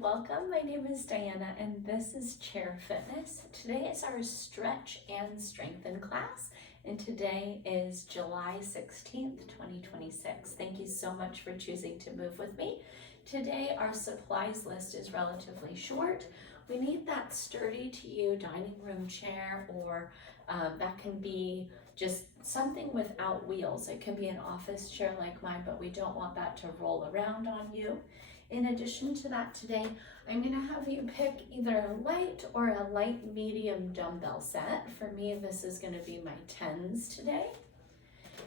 welcome. My name is Diana and this is Chair Fitness. Today is our stretch and strengthen class and today is July 16th, 2026. Thank you so much for choosing to move with me. Today our supplies list is relatively short. We need that sturdy to you dining room chair or that can be just something without wheels. It can be an office chair like mine, but we don't want that to roll around on you. In addition to that today, I'm going to have you pick either a light or a light medium dumbbell set. For me, this is going to be my 10s today.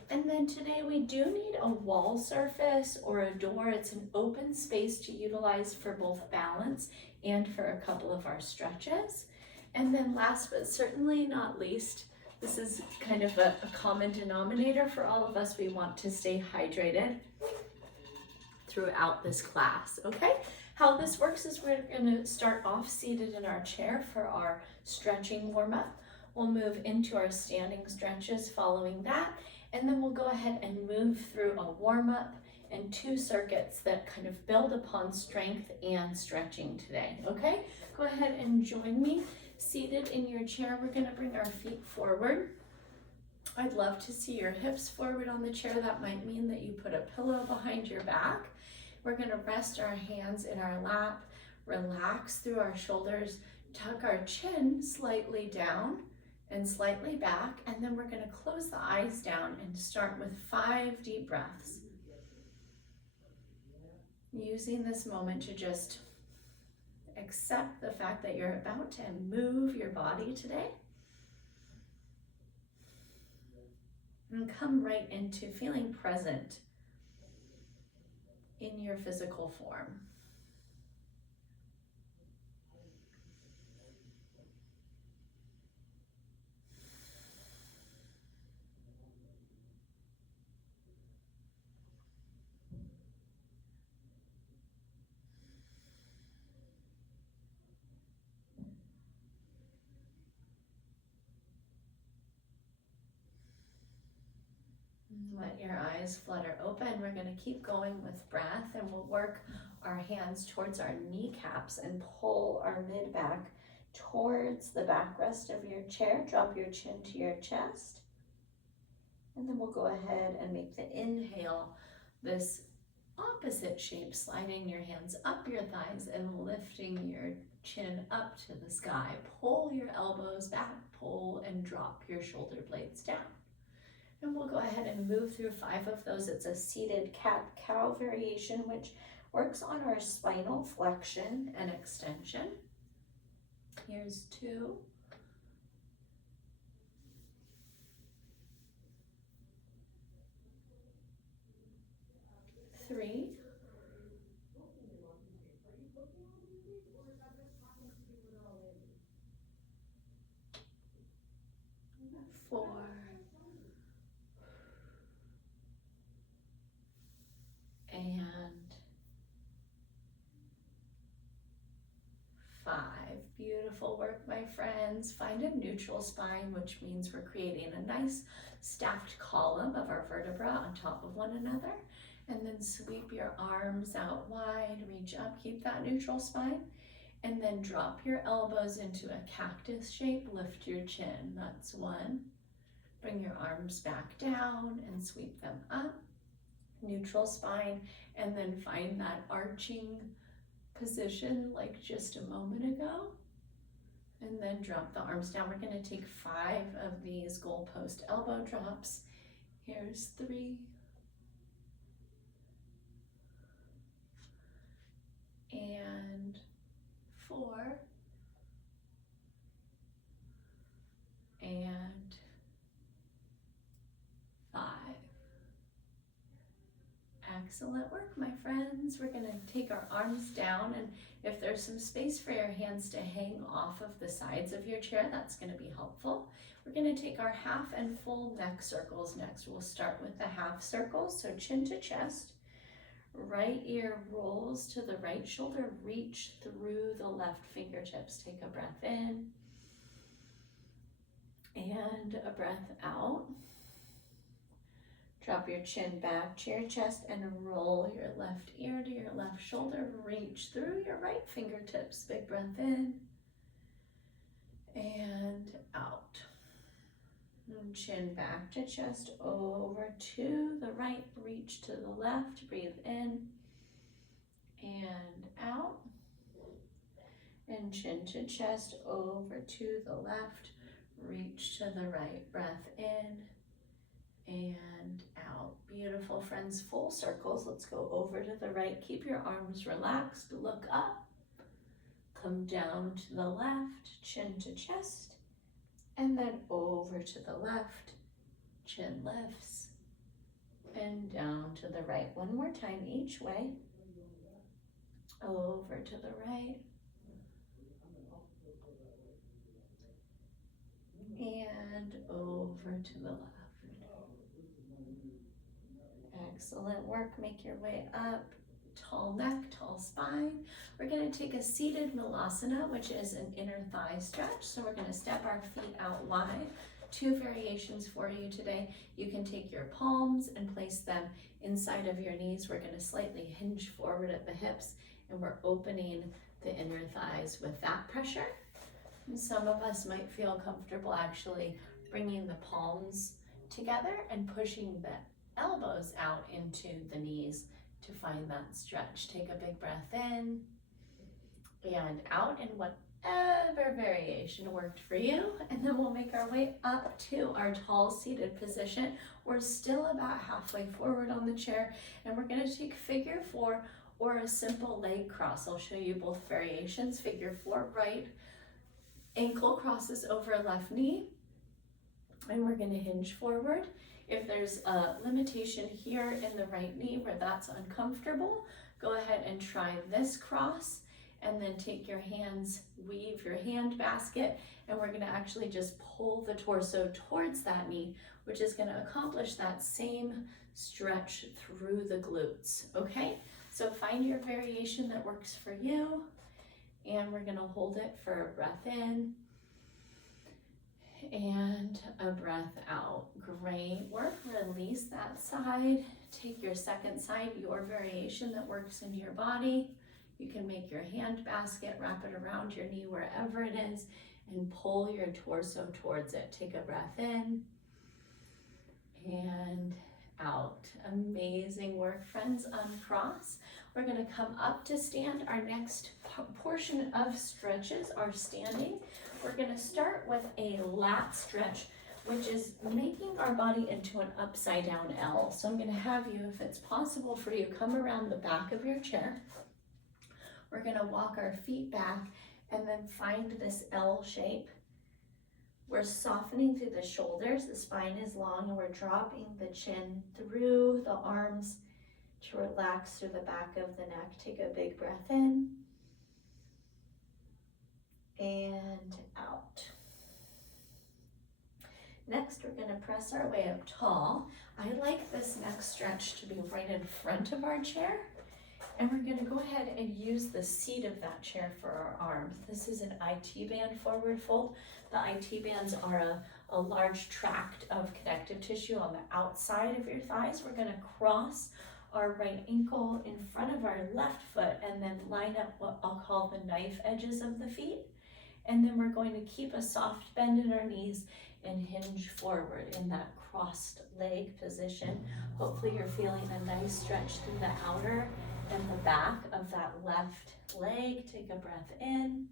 And then today we do need a wall surface or a door. It's an open space to utilize for both balance and for a couple of our stretches. And then last but certainly not least, this is kind of a common denominator for all of us. We want to stay hydrated throughout this class, okay? How this works is we're gonna start off seated in our chair for our stretching warm-up. We'll move into our standing stretches following that, and then we'll go ahead and move through a warm-up and 2 circuits that kind of build upon strength and stretching today, okay? Go ahead and join me. Seated in your chair, we're gonna bring our feet forward. I'd love to see your hips forward on the chair. That might mean that you put a pillow behind your back. We're gonna rest our hands in our lap, relax through our shoulders, tuck our chin slightly down and slightly back, and then we're gonna close the eyes down and start with 5 deep breaths. Using this moment to just accept the fact that you're about to move your body today. And come right into feeling present in your physical form. Let your eyes flutter open. We're going to keep going with breath, and we'll work our hands towards our kneecaps and pull our mid-back towards the backrest of your chair. Drop your chin to your chest. And then we'll go ahead and make the inhale this opposite shape, sliding your hands up your thighs and lifting your chin up to the sky. Pull your elbows back, pull and drop your shoulder blades down. And we'll go ahead and move through 5 of those. It's a seated cat-cow variation, which works on our spinal flexion and extension. Here's 2. 3. 4. And 5. Beautiful work, my friends. Find a neutral spine, which means we're creating a nice stacked column of our vertebra on top of one another. And then sweep your arms out wide, reach up, keep that neutral spine. And then drop your elbows into a cactus shape, lift your chin. That's 1. Bring your arms back down and sweep them up. Neutral spine, and then find that arching position like just a moment ago, and then drop the arms down. We're going to take 5 of these goalpost elbow drops. Here's 3, and 4, and 5. Excellent work, my friends. We're going to take our arms down, and if there's some space for your hands to hang off of the sides of your chair, that's going to be helpful. We're going to take our half and full neck circles next. We'll start with the half circles, so chin to chest. Right ear rolls to the right shoulder, reach through the left fingertips. Take a breath in and a breath out. Drop your chin back to your chest and roll your left ear to your left shoulder. Reach through your right fingertips. Big breath in and out. And chin back to chest, over to the right, reach to the left. Breathe in and out. And chin to chest, over to the left, reach to the right. Breath in and out. Beautiful, friends. Full circles. Let's go over to the right. Keep your arms relaxed. Look up. Come down to the left, chin to chest, and then over to the left. Chin lifts and down to the right. One more time each way. Over to the right. And over to the left. Excellent work. Make your way up. Tall neck, tall spine. We're going to take a seated Malasana, which is an inner thigh stretch. So we're going to step our feet out wide. 2 variations for you today. You can take your palms and place them inside of your knees. We're going to slightly hinge forward at the hips, and we're opening the inner thighs with that pressure. And some of us might feel comfortable actually bringing the palms together and pushing the elbows out into the knees to find that stretch. Take a big breath in and out in whatever variation worked for you. And then we'll make our way up to our tall seated position. We're still about halfway forward on the chair, and we're going to take figure 4 or a simple leg cross. I'll show you both variations. Figure 4, right ankle crosses over left knee, and we're going to hinge forward. If there's a limitation here in the right knee where that's uncomfortable, go ahead and try this cross, and then take your hands, weave your hand basket, and we're going to actually just pull the torso towards that knee, which is going to accomplish that same stretch through the glutes. Okay, so find your variation that works for you, and we're going to hold it for a breath in and a breath out. Great work. Release that side. Take your second side, your variation that works in your body. You can make your hand basket, wrap it around your knee wherever it is, and pull your torso towards it. Take a breath in and out. Amazing work, friends. Uncross. We're going to come up to stand. Our next portion of stretches are standing. We're going to start with a lat stretch, which is making our body into an upside down L. So I'm going to have you, if it's possible for you, come around the back of your chair. We're going to walk our feet back and then find this L shape. We're softening through the shoulders. The spine is long, and we're dropping the chin through the arms to relax through the back of the neck. Take a big breath in and out. Next, we're going to press our way up tall. I like this next stretch to be right in front of our chair, and we're going to go ahead and use the seat of that chair for our arms. This is an IT band forward fold. The IT bands are a large tract of connective tissue on the outside of your thighs. We're going to cross our right ankle in front of our left foot and then line up what I'll call the knife edges of the feet. And then we're going to keep a soft bend in our knees and hinge forward in that crossed leg position. Hopefully you're feeling a nice stretch through the outer and the back of that left leg. Take a breath in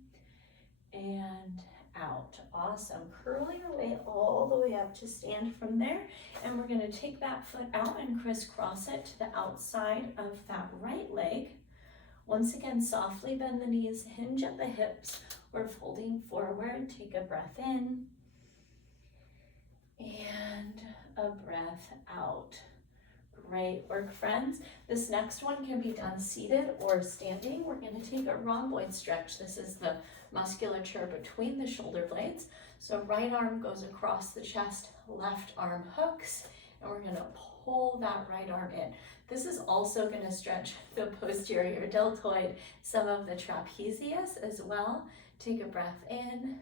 and out. Awesome. Curl your way all the way up to stand from there. And we're going to take that foot out and crisscross it to the outside of that right leg. Once again, softly bend the knees, hinge at the hips. We're folding forward. Take a breath in and a breath out. Great work, friends. This next one can be done seated or standing. We're going to take a rhomboid stretch. This is the musculature between the shoulder blades. So right arm goes across the chest, left arm hooks, and we're going to pull that right arm in. This is also going to stretch the posterior deltoid, some of the trapezius as well. Take a breath in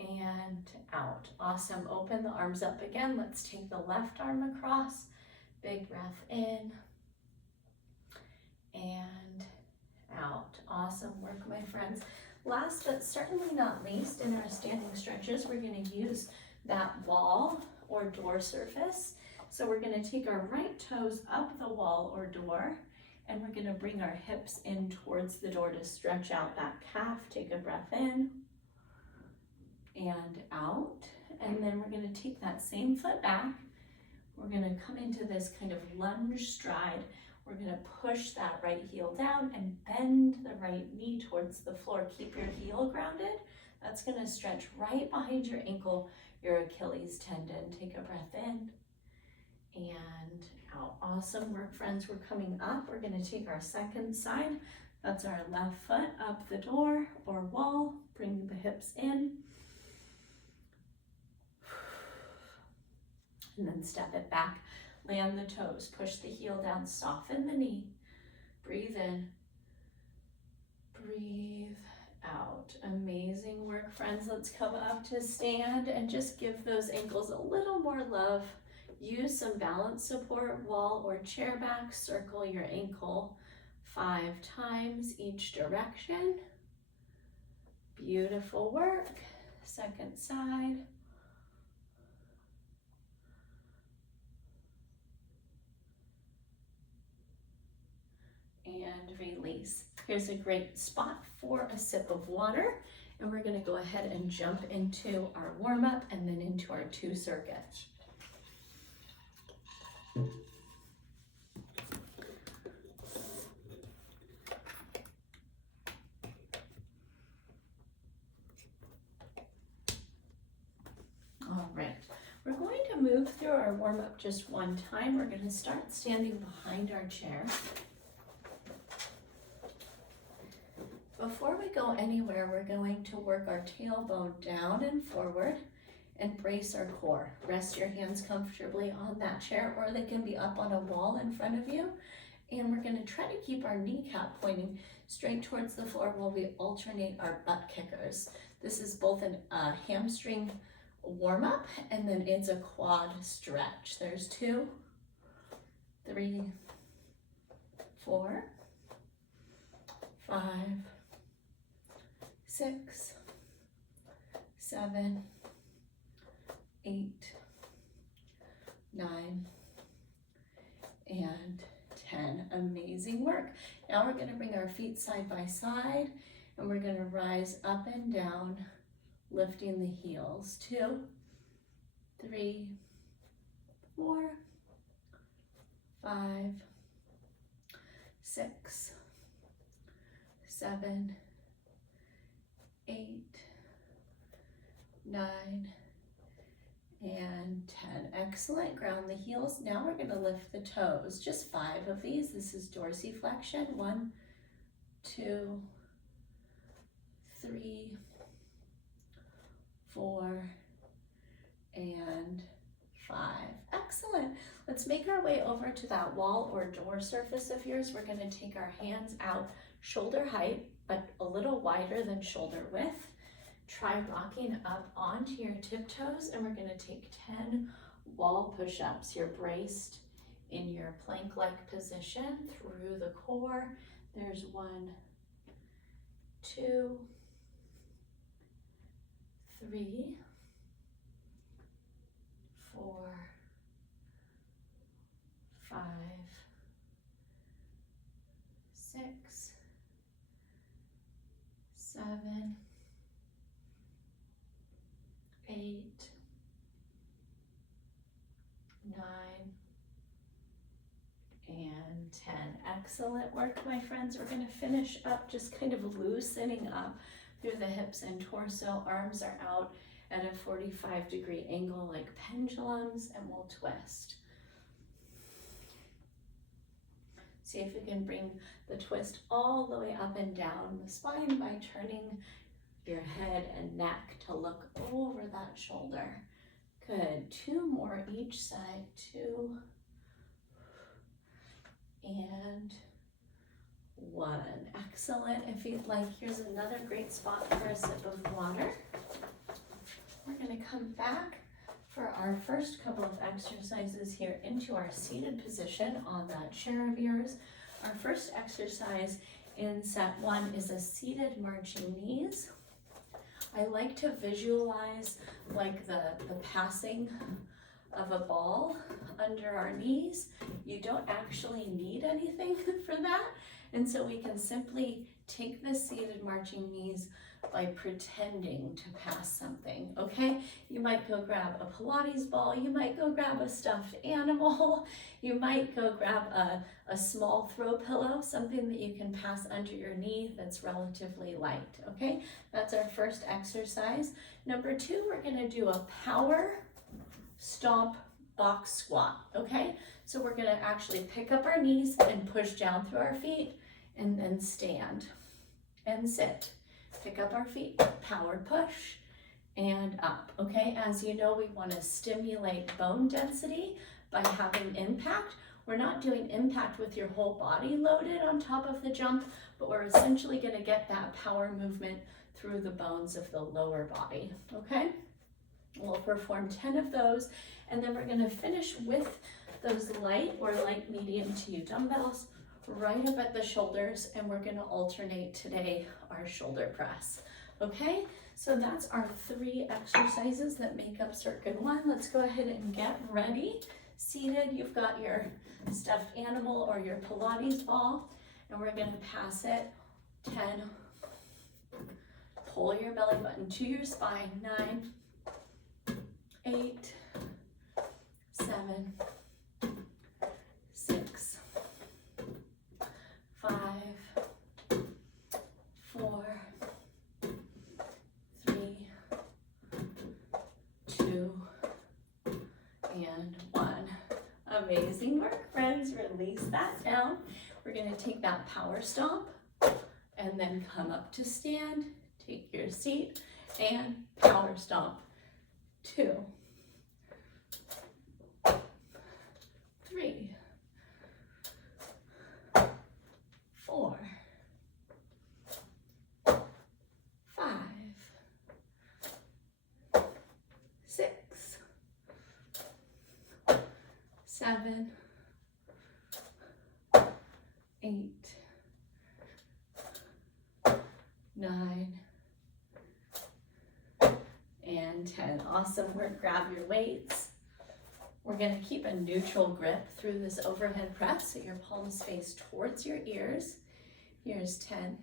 and out. Awesome. Open the arms up again. Let's take the left arm across, Big breath in and out. Awesome work, my friends. Last but certainly not least, in our standing stretches, we're going to use that wall or door surface. So we're going to take our right toes up the wall or door, and we're going to bring our hips in towards the door to stretch out that calf. Take a breath in and out. And then we're going to take that same foot back. We're going to come into this kind of lunge stride. We're going to push that right heel down and bend the right knee towards the floor. Keep your heel grounded. That's going to stretch right behind your ankle, your Achilles tendon. Take a breath in and out. Awesome work, friends. We're coming up. We're going to take our second side. That's our left foot up the door or wall. Bring the hips in. And then step it back. Land the toes, push the heel down, soften the knee. Breathe in, breathe out. Amazing work, friends. Let's come up to stand and just give those ankles a little more love. Use some balance support, wall or chair back. Circle your ankle 5 times each direction. Beautiful work. Second side. And release. Here's a great spot for a sip of water, and we're going to go ahead and jump into our warm-up and then into our 2 circuits. All right, we're going to move through our warm-up just one time. We're going to start standing behind our chair. Before we go anywhere, we're going to work our tailbone down and forward and brace our core. Rest your hands comfortably on that chair, or they can be up on a wall in front of you. And we're going to try to keep our kneecap pointing straight towards the floor while we alternate our butt kickers. This is both a hamstring warm-up and then it's a quad stretch. There's 2, 3, 4, 5, 6, 7, 8, 9, and 10. Amazing work. Now we're going to bring our feet side by side and we're going to rise up and down, lifting the heels. 2, 3, 4, 5, 6, 7, 8, 9, and 10. Excellent. Ground the heels. Now we're going to lift the toes. Just 5 of these. This is dorsiflexion. 1, 2, 3, 4, and 5. Excellent. Let's make our way over to that wall or door surface of yours. We're going to take our hands out shoulder height, but a little wider than shoulder width. Try rocking up onto your tiptoes, and we're going to take 10 wall push-ups. You're braced in your plank-like position through the core. There's 1, 2, 3, 4, 5, 6, 7, 8, 9, and 10. Excellent work, my friends. We're going to finish up just kind of loosening up through the hips and torso. Arms are out at a 45-degree angle like pendulums, and we'll twist. See if you can bring the twist all the way up and down the spine by turning your head and neck to look over that shoulder. Good. 2 more each side. 2 and 1. Excellent. If you'd like, here's another great spot for a sip of water. We're going to come back For our first couple of exercises here into our seated position on that chair of yours, our first exercise in set 1 is a seated marching knees. I like to visualize like the passing of a ball under our knees. You don't actually need anything for that. And so we can simply take the seated marching knees by pretending to pass something, okay? You might go grab a Pilates ball, you might go grab a stuffed animal, you might go grab a small throw pillow, something that you can pass under your knee that's relatively light, okay? That's our first exercise. Number 2, we're gonna do a power stomp box squat, okay? So we're gonna actually pick up our knees and push down through our feet and then stand and sit. Pick up our feet, power push, and up, okay? As you know, we wanna stimulate bone density by having impact. We're not doing impact with your whole body loaded on top of the jump, but we're essentially gonna get that power movement through the bones of the lower body, okay? We'll perform 10 of those, and then we're gonna finish with those light or light medium to you dumbbells right up at the shoulders, and we're gonna alternate today our shoulder press, okay? So that's our 3 exercises that make up circuit 1. Let's go ahead and get ready. Seated, you've got your stuffed animal or your Pilates ball, and we're gonna pass it 10. Pull your belly button to your spine, 9, 8, 7, 6, 5, 4, 3, 2, and 1. Amazing work, friends. Release that down. We're going to take that power stomp and then come up to stand. Take your seat and power stomp. 2, 3, 4, 5, 6, 7, 8, 9, and 10. Awesome work. Grab your weights. We're going to keep a neutral grip through this overhead press so your palms face towards your ears. Here's 10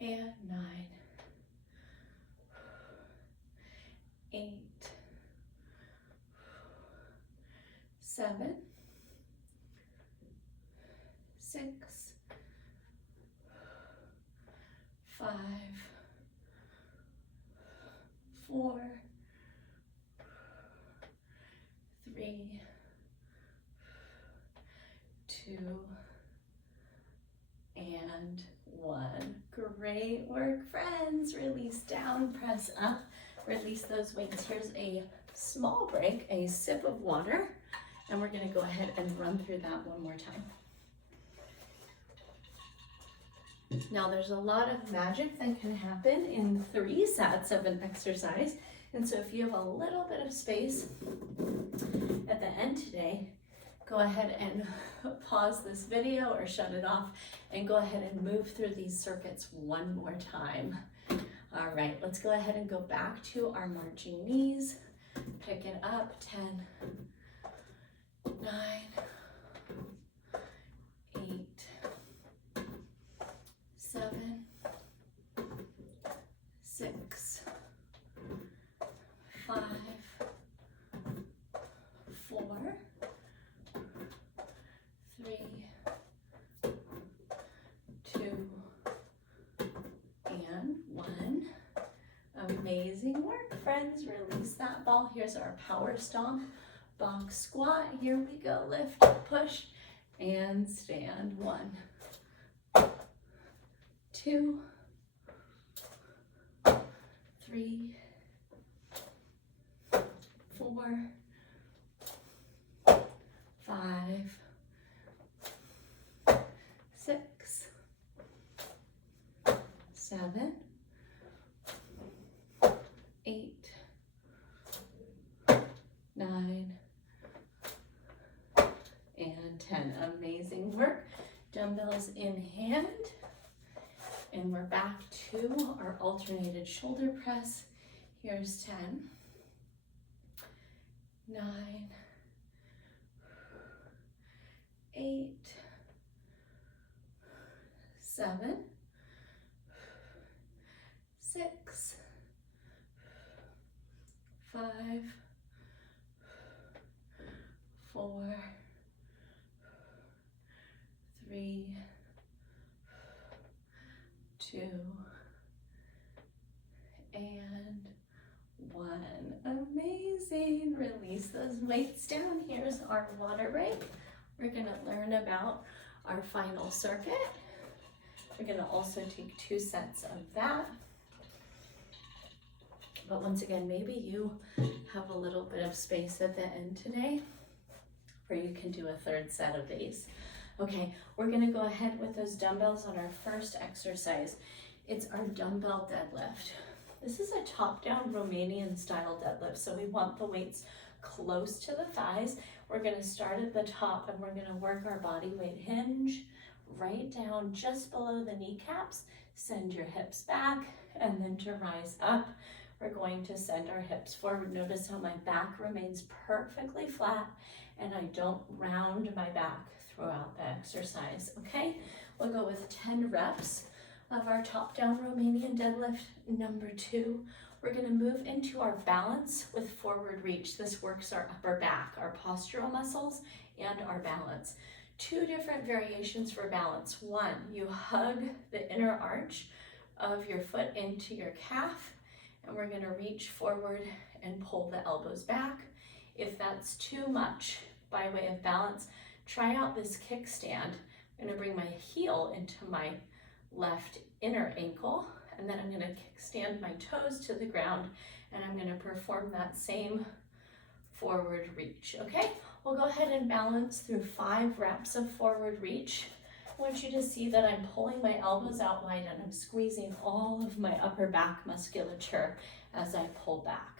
and 9, 8, 7, 6, 5, 4, 3, 2, and 1. Great work, friends. Release down, press up, release those weights. Here's a small break, a sip of water, and we're gonna go ahead and run through that one more time. Now there's a lot of magic that can happen in 3 sets of an exercise. And so if you have a little bit of space at the end today, go ahead and pause this video or shut it off and go ahead and move through these circuits one more time. All right, let's go ahead and go back to our marching knees. Pick it up, 10, 9, 8, 7, 6, 5, 4, 3, 2, and 1. Amazing work, friends. Release that ball. Here's our power stomp box squat. Here we go. Lift, push, and stand. 1, 2, 3, 4, 5, 6, 7, 8, in hand. And we're back to our alternated shoulder press. Here's 10, 9, 8, 7, 6, 5, 4, 3, 2, and 1. Amazing. Release those weights down. Here's our water break. We're going to learn about our final circuit. We're going to also take 2 sets of that. But once again, maybe you have a little bit of space at the end today, or you can do a 3rd set of these. Okay, we're going to go ahead with those dumbbells on our first exercise. It's our dumbbell deadlift. This is a top-down Romanian style deadlift, so we want the weights close to the thighs. We're going to start at the top and we're going to work our body weight hinge right down just below the kneecaps. Send your hips back, and then to rise up, we're going to send our hips forward. Notice how my back remains perfectly flat and I don't round my back throughout the exercise, okay? We'll go with 10 reps of our top-down Romanian deadlift. Number 2, we're gonna move into our balance with forward reach. This works our upper back, our postural muscles, and our balance. 2 different variations for balance. 1, you hug the inner arch of your foot into your calf, and we're gonna reach forward and pull the elbows back. If that's too much by way of balance, try out this kickstand. I'm gonna bring my heel into my left inner ankle, and then I'm gonna kickstand my toes to the ground, and I'm gonna perform that same forward reach, okay? We'll go ahead and balance through 5 reps of forward reach. I want you to see that I'm pulling my elbows out wide and I'm squeezing all of my upper back musculature as I pull back.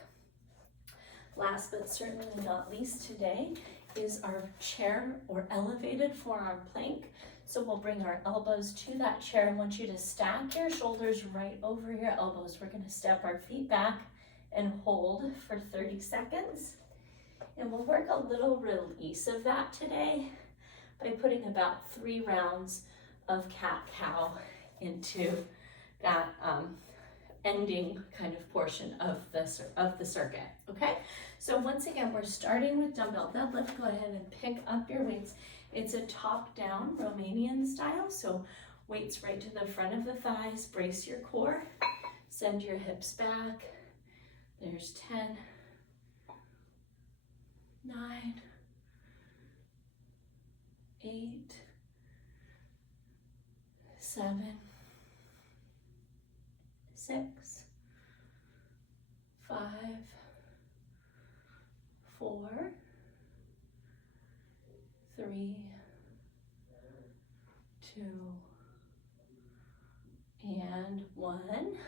Last but certainly not least today is our chair or elevated forearm plank. So we'll bring our elbows to that chair. I want you to stack your shoulders right over your elbows. We're gonna step our feet back and hold for 30 seconds. And we'll work a little release of that today by putting about 3 rounds of cat-cow into that ending kind of portion of the circuit, okay? So once again, we're starting with dumbbell deadlift. Go ahead and pick up your weights. It's a top-down Romanian style, so weights right to the front of the thighs. Brace your core. Send your hips back. There's 10, 9, 8, 7, 6, 5, 4, 3, 2, and 1.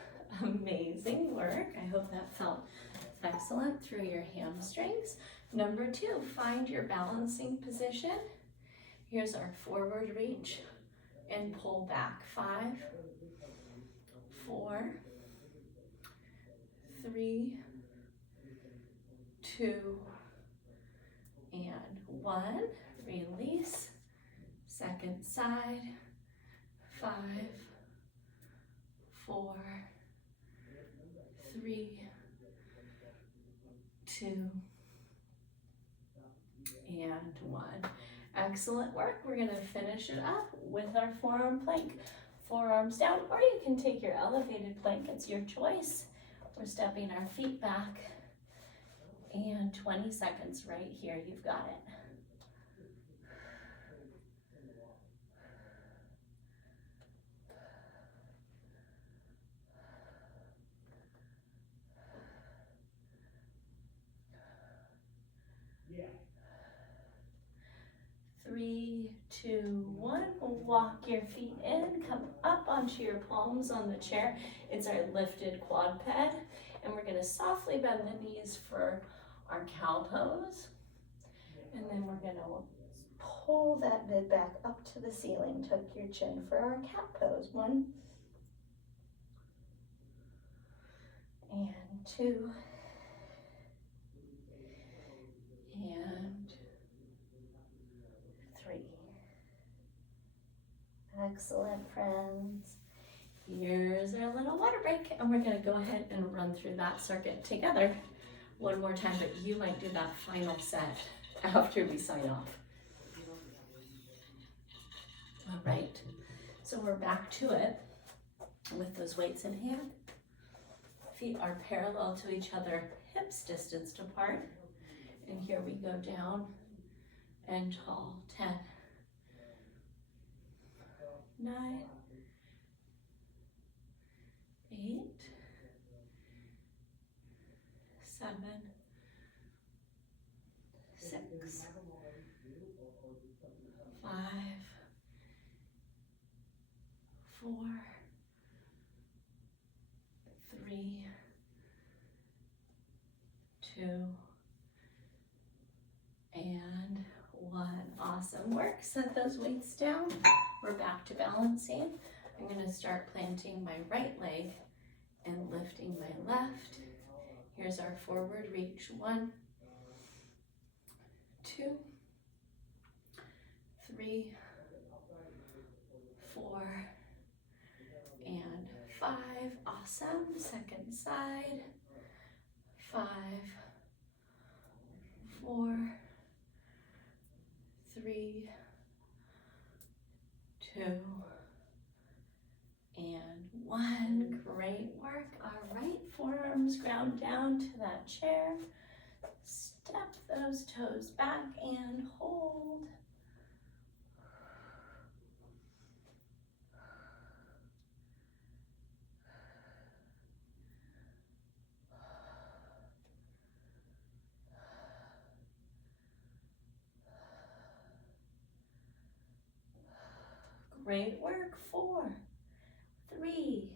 Amazing work. I hope that felt excellent through your hamstrings. Number 2, find your balancing position. Here's our forward reach and pull back. 5, 4, 3, 2, and 1. Release. Second side. 5, 4, 3, 2, and 1. Excellent work. We're going to finish it up with our forearm plank. Forearms down, or you can take your elevated plank. It's your choice. We're stepping our feet back, and 20 seconds right here. You've got it. Yeah. 3, 2, 1. Walk your feet in, come up onto your palms on the chair. It's our lifted quadruped, and we're gonna softly bend the knees for our cow pose. And then we're gonna pull that mid back up to the ceiling. Tuck your chin for our cat pose. 1 and 2 and 3. Excellent, friends. Here's our little water break, and we're going to go ahead and run through that circuit together one more time, but you might do that final set after we sign off. All right, so we're back to it with those weights in hand. Feet are parallel to each other, hips distanced apart. And here we go down and tall. 10, 9, 8, 7, 6, 5, 4, 3, 2, and 1. Awesome work. Set those weights down. We're back to balancing. I'm going to start planting my right leg and lifting my left. Here's our forward reach. 1, 2, 3, 4, and 5. Awesome. Second side. 5, 4, 3, 2, and 1. Great work. All right, forearms ground down to that chair. Step those toes back and hold. Great work. 4, 3,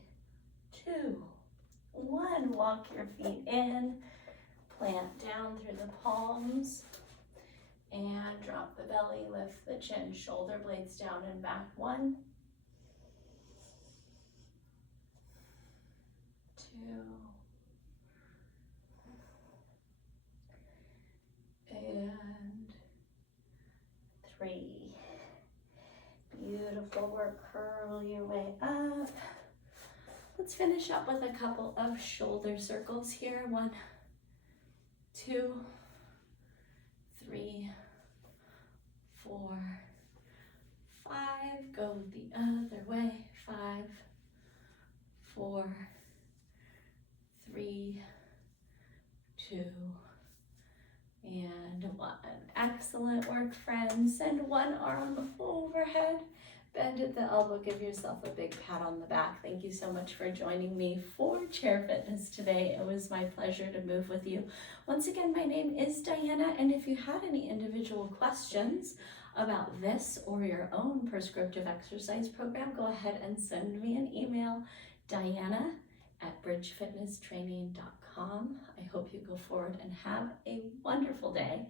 2, 1. Walk your feet in, plant down through the palms, and drop the belly, lift the chin, shoulder blades down and back. 1, 2, and 3. Beautiful work. Curl your way up. Let's finish up with a couple of shoulder circles here. 1, 2, 3, 4, 5. Go the other way. 5, 4, 3, 2, and 1. Excellent work, friends. Send one arm overhead. Bend at the elbow. Give yourself a big pat on the back. Thank you so much for joining me for Chair Fitness today. It was my pleasure to move with you. Once again, my name is Diana, and if you had any individual questions about this or your own prescriptive exercise program, go ahead and send me an email, diana@bridgefitnesstraining.com. I hope you go forward and have a wonderful day.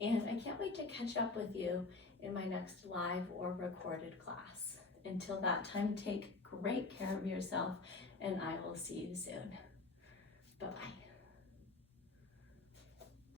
And I can't wait to catch up with you in my next live or recorded class. Until that time, take great care of yourself, and I will see you soon. Bye-bye.